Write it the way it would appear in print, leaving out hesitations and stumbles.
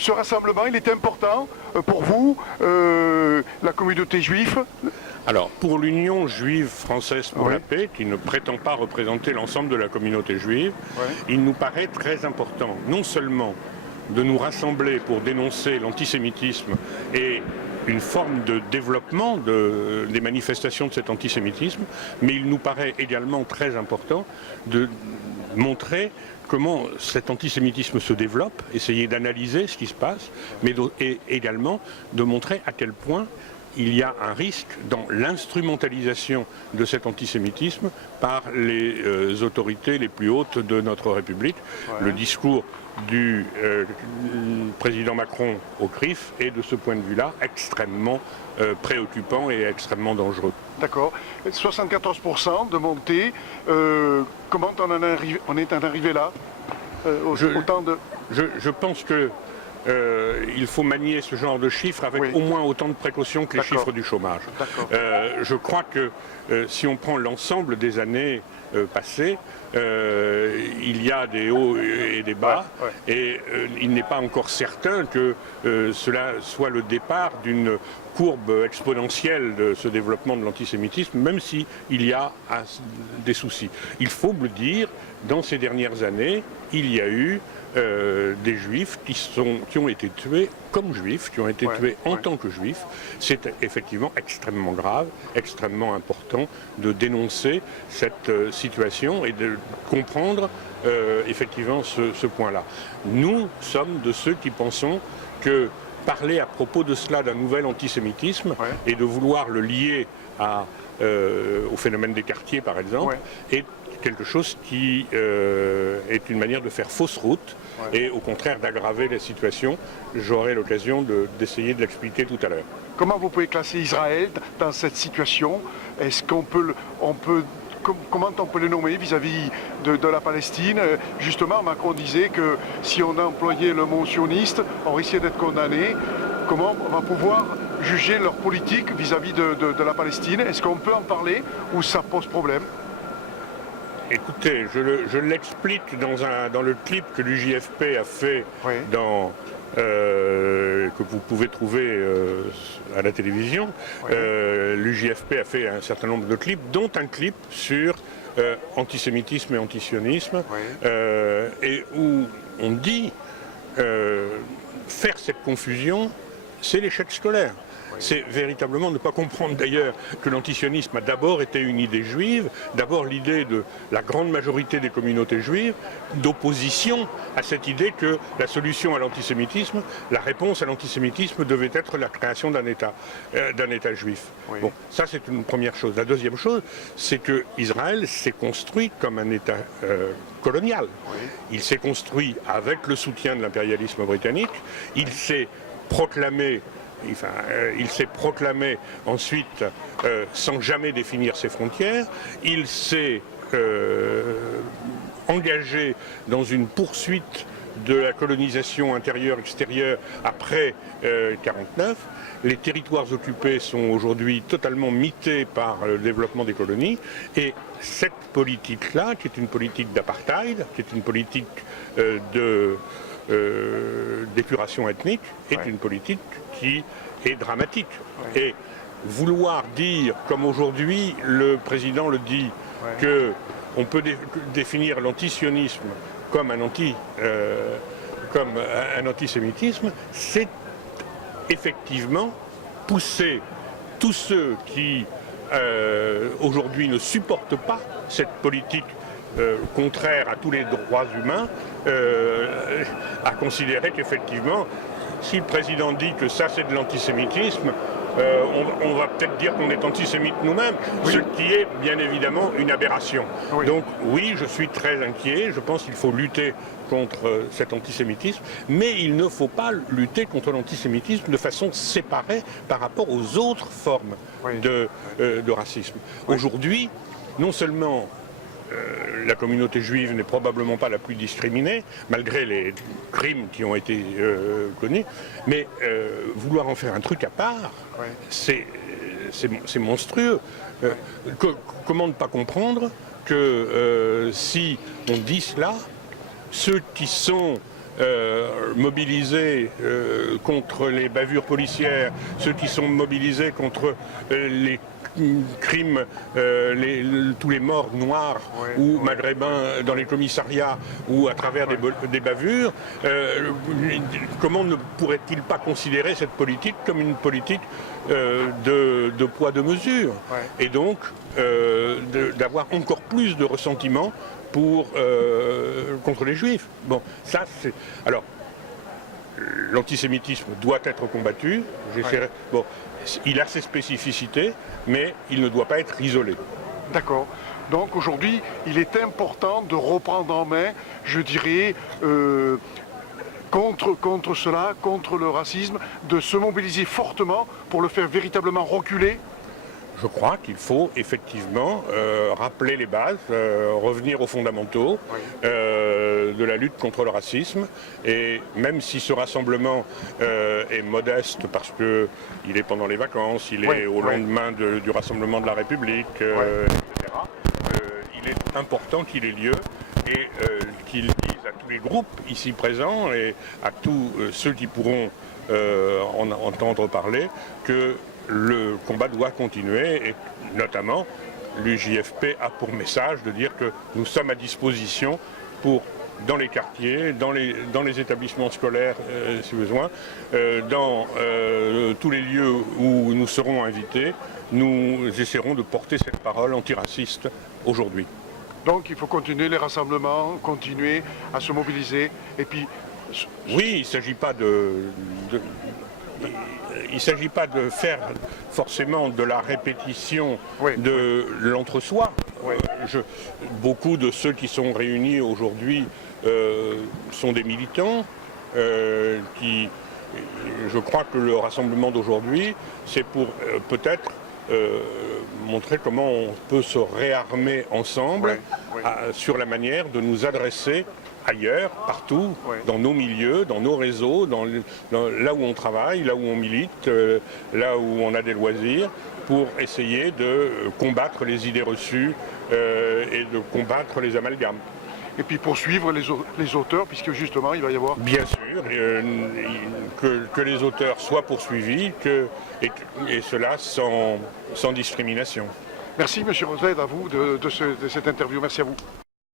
ce rassemblement, il est important pour vous, la communauté juive? Alors, pour l'Union juive française pour la paix, qui ne prétend pas représenter l'ensemble de la communauté juive, il nous paraît très important, non seulement de nous rassembler pour dénoncer l'antisémitisme et une forme de développement des manifestations de cet antisémitisme, mais il nous paraît également très important de montrer comment cet antisémitisme se développe, essayer d'analyser ce qui se passe, mais également de montrer à quel point il y a un risque dans l'instrumentalisation de cet antisémitisme par les autorités les plus hautes de notre République. Le discours du président Macron au CRIF est de ce point de vue-là extrêmement préoccupant et extrêmement dangereux. D'accord. 74% de montée. Comment on est en arrivé là Je pense que il faut manier ce genre de chiffres avec au moins autant de précautions que les chiffres du chômage. Je crois que si on prend l'ensemble des années passées, il y a des hauts et des bas, et il n'est pas encore certain que cela soit le départ d'une courbe exponentielle de ce développement de l'antisémitisme, même s'il y a des soucis. Il faut le dire, dans ces dernières années, il y a eu des juifs qui ont été tués comme juifs, qui ont été tués en tant que juifs. C'est effectivement extrêmement grave, extrêmement important de dénoncer cette situation et de comprendre effectivement ce point-là. Nous sommes de ceux qui pensons que parler à propos de cela d'un nouvel antisémitisme et de vouloir le lier au phénomène des quartiers par exemple est quelque chose qui est une manière de faire fausse route et au contraire d'aggraver la situation. J'aurai l'occasion d'essayer de l'expliquer tout à l'heure. Comment vous pouvez classer Israël dans cette situation? Est-ce qu'on peut, comment on peut le nommer vis-à-vis de la Palestine? Justement, Macron disait que si on employait le mot sioniste, on risquait d'être condamné. Comment on va pouvoir juger leur politique vis-à-vis de la Palestine? Est-ce qu'on peut en parler ou ça pose problème? Écoutez, je l'explique dans le clip que l'UJFP a fait que vous pouvez trouver à la télévision. L'UJFP a fait un certain nombre de clips, dont un clip sur antisémitisme et antisionisme, et où on dit faire cette confusion, c'est l'échec scolaire. C'est véritablement ne pas comprendre d'ailleurs que l'antisionisme a d'abord été une idée juive, d'abord l'idée de la grande majorité des communautés juives, d'opposition à cette idée que la solution à l'antisémitisme, la réponse à l'antisémitisme devait être la création d'un État juif. Bon, ça c'est une première chose. La deuxième chose, c'est que Israël s'est construit comme un État colonial. Il s'est construit avec le soutien de l'impérialisme britannique, il s'est proclamé ensuite sans jamais définir ses frontières, il s'est engagé dans une poursuite de la colonisation intérieure-extérieure après 1949. Les territoires occupés sont aujourd'hui totalement mités par le développement des colonies et cette politique-là, qui est une politique d'apartheid, qui est une politique d'épuration ethnique, est une politique qui est dramatique. Et vouloir dire, comme aujourd'hui le président le dit, qu'on peut définir l'antisionisme comme un antisémitisme, c'est effectivement pousser tous ceux qui aujourd'hui ne supportent pas cette politique contraire à tous les droits humains, à considérer qu'effectivement, si le président dit que ça c'est de l'antisémitisme, on va peut-être dire qu'on est antisémite nous-mêmes, ce qui est bien évidemment une aberration. Donc oui, je suis très inquiet, je pense qu'il faut lutter contre cet antisémitisme, mais il ne faut pas lutter contre l'antisémitisme de façon séparée par rapport aux autres formes de racisme. Aujourd'hui, non seulement la communauté juive n'est probablement pas la plus discriminée, malgré les crimes qui ont été connus, mais vouloir en faire un truc à part, c'est monstrueux. Comment ne pas comprendre que si on dit cela, ceux qui sont mobilisés contre les bavures policières, ceux qui sont mobilisés contre les crimes, tous les morts noirs ou maghrébins dans les commissariats ou à travers des bavures, comment ne pourrait-il pas considérer cette politique comme une politique de poids, de mesure, et donc d'avoir encore plus de ressentiment contre les juifs. Bon, ça c'est... Alors, l'antisémitisme doit être combattu. Bon, il a ses spécificités, mais il ne doit pas être isolé. D'accord. Donc aujourd'hui, il est important de reprendre en main, je dirais, contre cela, contre le racisme, de se mobiliser fortement pour le faire véritablement reculer. Je crois qu'il faut effectivement rappeler les bases, revenir aux fondamentaux de la lutte contre le racisme. Et même si ce rassemblement est modeste parce qu'il est pendant les vacances, il est au lendemain du rassemblement de la République, etc., il est important qu'il ait lieu et qu'il dise à tous les groupes ici présents et à tous ceux qui pourront en entendre parler que le combat doit continuer, et notamment l'UJFP a pour message de dire que nous sommes à disposition pour, dans les quartiers, dans les établissements scolaires si besoin, dans tous les lieux où nous serons invités, nous essaierons de porter cette parole antiraciste aujourd'hui. Donc il faut continuer les rassemblements, continuer à se mobiliser, et puis... Oui, il ne s'agit pas il ne s'agit pas de faire forcément de la répétition de l'entre-soi. Beaucoup de ceux qui sont réunis aujourd'hui sont des militants. Je crois que le rassemblement d'aujourd'hui, c'est pour peut-être montrer comment on peut se réarmer ensemble sur la manière de nous adresser ailleurs, partout, dans nos milieux, dans nos réseaux, là où on travaille, là où on milite, là où on a des loisirs, pour essayer de combattre les idées reçues et de combattre les amalgames. Et puis poursuivre les auteurs, puisque justement il va y avoir... Bien sûr, que les auteurs soient poursuivis, et cela sans discrimination. Merci M. Rosed, à vous de cette interview. Merci à vous.